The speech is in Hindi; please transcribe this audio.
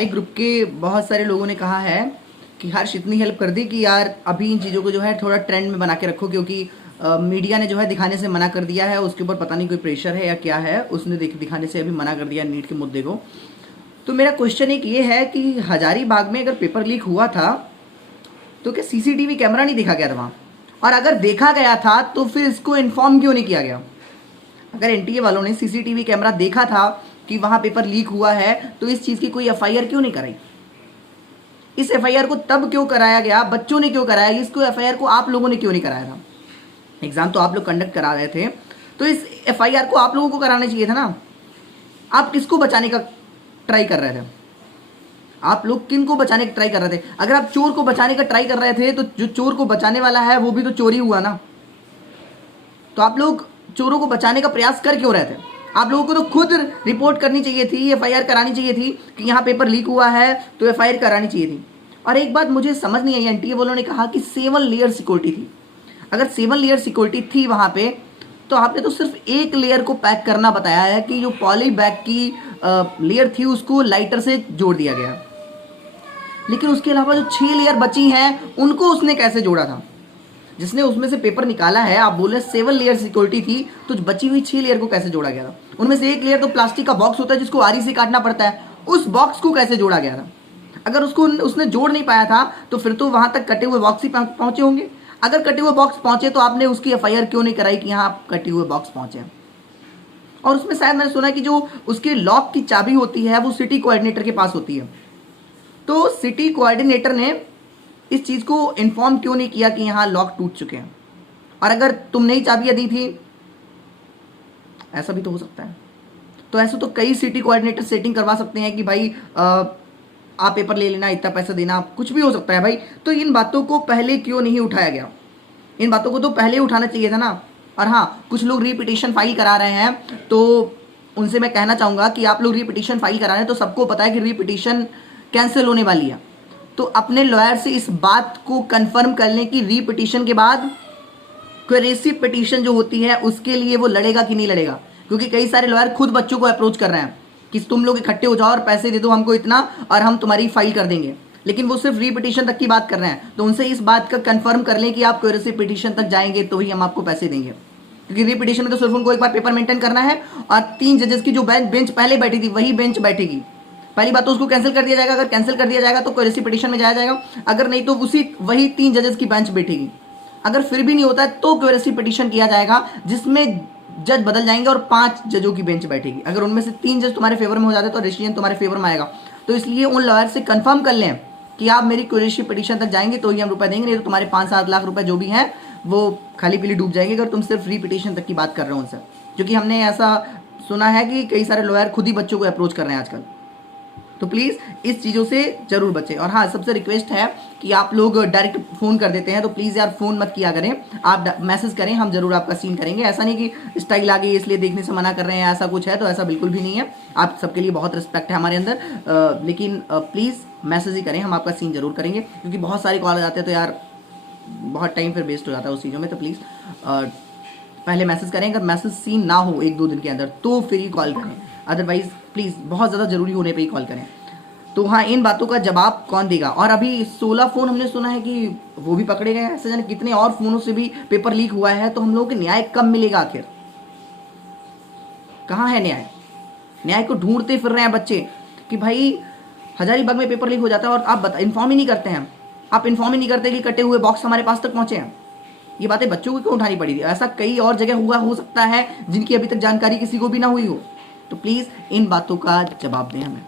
एक ग्रुप के बहुत सारे लोगों ने कहा है कि हर्ष इतनी हेल्प कर दी कि यार अभी इन चीज़ों को जो है थोड़ा ट्रेंड में बना के रखो, क्योंकि मीडिया ने जो है दिखाने से मना कर दिया है। उसके ऊपर पता नहीं कोई प्रेशर है या क्या है, उसने दिखाने से अभी मना कर दिया नीट के मुद्दे को। तो मेरा क्वेश्चन एक ये है कि हजारीबाग में अगर पेपर लीक हुआ था तो क्या सीसीटीवी कैमरा नहीं देखा गया था वहाँ? और अगर देखा गया था तो फिर इसको इन्फॉर्म क्यों नहीं किया गया? अगर एनटीए वालों ने सीसीटीवी कैमरा देखा था कि वहाँ पेपर लीक हुआ है तो इस चीज़ की कोई एफआईआर क्यों नहीं कराई? इस एफआईआर को तब क्यों कराया गया? बच्चों ने क्यों कराया? इसको एफआईआर को आप लोगों ने क्यों नहीं कराया था? एग्जाम तो आप लोग कंडक्ट करा रहे थे, तो इस एफआईआर को आप लोगों को कराना चाहिए था ना। आप किसको बचाने का ट्राई कर रहे थे? आप लोग किन को बचाने का ट्राई कर रहे थे? अगर आप चोर को बचाने का ट्राई कर रहे थे तो जो चोर को बचाने वाला है वो भी तो चोरी हुआ ना। तो आप लोग चोरों को बचाने का प्रयास कर क्यों रहे थे? आप लोगों को तो खुद रिपोर्ट करनी चाहिए थी, एफआईआर करानी चाहिए थी कि यहाँ पेपर लीक हुआ है तो एफआईआर करानी चाहिए थी। और एक बात मुझे समझ नहीं आई, एनटीए वालों ने कहा कि 7 लेयर सिक्योरिटी थी। अगर 7 लेयर सिक्योरिटी थी वहाँ पे तो आपने तो सिर्फ एक लेयर को पैक करना बताया है कि जो पॉली बैग की लेयर थी उसको लाइटर से जोड़ दिया गया, लेकिन उसके अलावा जो 6 लेयर बची हैं उनको उसने कैसे जोड़ा था? जिसने उसमें से पेपर निकाला है, आप बोल रहे 7 लेयर सिक्योरिटी थी, तो बची हुई 6 लेयर को कैसे जोड़ा गया था? उनमें से एक लेयर तो प्लास्टिक का बॉक्स होता है जिसको आरी से काटना पड़ता है, उस बॉक्स को कैसे जोड़ा गया था? अगर उसको उसने जोड़ नहीं पाया था तो फिर तो वहां तक कटे हुए बॉक्स ही पहुंचे होंगे। अगर कटे हुए बॉक्स पहुंचे तो आपने उसकी एफआईआर क्यों नहीं कराई कि यहाँ कटे हुए बॉक्स पहुंचे? और उसमें शायद मैंने सुना कि जो उसके लॉक की चाबी होती है वो सिटी कोऑर्डिनेटर के पास होती है। तो सिटी कोऑर्डिनेटर ने इस चीज को इन्फॉर्म क्यों नहीं किया कि यहाँ लॉक टूट चुके हैं? और अगर तुमने ही चाबियां दी थी, ऐसा भी तो हो सकता है। तो ऐसा तो कई सिटी कोऑर्डिनेटर सेटिंग करवा सकते हैं कि भाई आप पेपर ले लेना, इतना पैसा देना, कुछ भी हो सकता है भाई। तो इन बातों को पहले क्यों नहीं उठाया गया? इन बातों को तो पहले उठाना चाहिए था ना। और हाँ, कुछ लोग रीपिटिशन फाइल करा रहे हैं, तो उनसे मैं कहना चाहूँगा कि आप लोग रीपिटिशन फाइल करा रहे हैं तो सबको पता है कि रीपिटिशन कैंसिल होने वाली है। तो अपने लॉयर से इस बात को कंफर्म कर लें कि रीपिटिशन के बाद क्वेरेसिव पिटीशन जो होती है उसके लिए वो लड़ेगा कि नहीं लड़ेगा। क्योंकि कई सारे लॉयर खुद बच्चों को अप्रोच कर रहे हैं कि तुम लोग इकट्ठे हो जाओ और पैसे दे दो हमको इतना और हम तुम्हारी फाइल कर देंगे, लेकिन वो सिर्फ रीपिटिशन तक की बात कर रहे हैं। तो उनसे इस बात का कंफर्म कर लें कि आप क्वेरेसिव पिटीशन तक जाएंगे तो ही हम आपको पैसे देंगे। क्योंकि रीपिटिशन में तो सिर्फ उनको एक बार पेपर मेंटेन करना है और 3 जजेस की जो बेंच पहले बैठी थी वही बेंच बैठेगी। पहली बात तो उसको कैंसिल कर दिया जाएगा, अगर कैंसिल कर दिया जाएगा तो क्वेरेसिव पिटीशन में जाया जाएगा, अगर नहीं तो वही 3 जजेस की बेंच बैठेगी। अगर फिर भी नहीं होता है तो क्वेरेसिव पिटीशन किया जाएगा जिसमें जज बदल जाएंगे और 5 जजों की बेंच बैठेगी। अगर उनमें से 3 जज तुम्हारे फेवर में हो जाते तो डिसीजन तुम्हारे फेवर में आएगा। तो इसलिए उन लॉयर से कंफर्म कर लें कि आप मेरी क्वेरेसिव पिटीशन तक जाएंगे तो ही हम रुपए देंगे, नहीं तो तुम्हारे 5-7 लाख रुपए जो भी हैं वो खाली पीली डूब जाएंगे अगर तुम सिर्फ रीपिटिशन तक की बात कर रहे हो उनसे। क्योंकि हमने ऐसा सुना है कि कई सारे लॉयर खुद ही बच्चों को अप्रोच कर रहे हैं आजकल। तो प्लीज़ इस चीज़ों से ज़रूर बचें। और हाँ, सबसे रिक्वेस्ट है कि आप लोग डायरेक्ट फ़ोन कर देते हैं तो प्लीज़ यार फ़ोन मत किया करें, आप मैसेज करें, हम ज़रूर आपका सीन करेंगे। ऐसा नहीं कि स्टाइल आ गई इसलिए देखने से मना कर रहे हैं, ऐसा कुछ है तो ऐसा बिल्कुल भी नहीं है। आप सबके लिए बहुत रिस्पेक्ट है हमारे अंदर, लेकिन प्लीज़ मैसेज ही करें, हम आपका सीन ज़रूर करेंगे। क्योंकि बहुत सारे कॉल आ जाते हैं तो यार बहुत टाइम फिर वेस्ट हो जाता है उस चीज़ों में। तो प्लीज़ पहले मैसेज करें, अगर मैसेज सीन ना हो 1-2 दिन के अंदर तो फिर ही कॉल करें, अदरवाइज प्लीज़ बहुत ज़्यादा ज़रूरी होने पे ही कॉल करें। तो हाँ, इन बातों का जवाब कौन देगा? और अभी 16 फ़ोन हमने सुना है कि वो भी पकड़े गए हैं, ऐसे जाने कितने और फ़ोनों से भी पेपर लीक हुआ है। तो हम लोगों को न्याय कब मिलेगा आखिर? कहाँ है न्याय? न्याय को ढूंढते फिर रहे हैं बच्चे कि भाई हजारीबाग में पेपर लीक हो जाता है और आप इन्फॉर्म ही नहीं करते हैं। आप इन्फॉर्म ही नहीं करते कि कटे हुए बॉक्स हमारे पास तक पहुंचे हैं। ये बातें बच्चों को क्यों उठानी पड़ी थी? ऐसा कई और जगह हुआ हो सकता है जिनकी अभी तक जानकारी किसी को भी ना हुई हो। तो प्लीज़ इन बातों का जवाब दें हमें।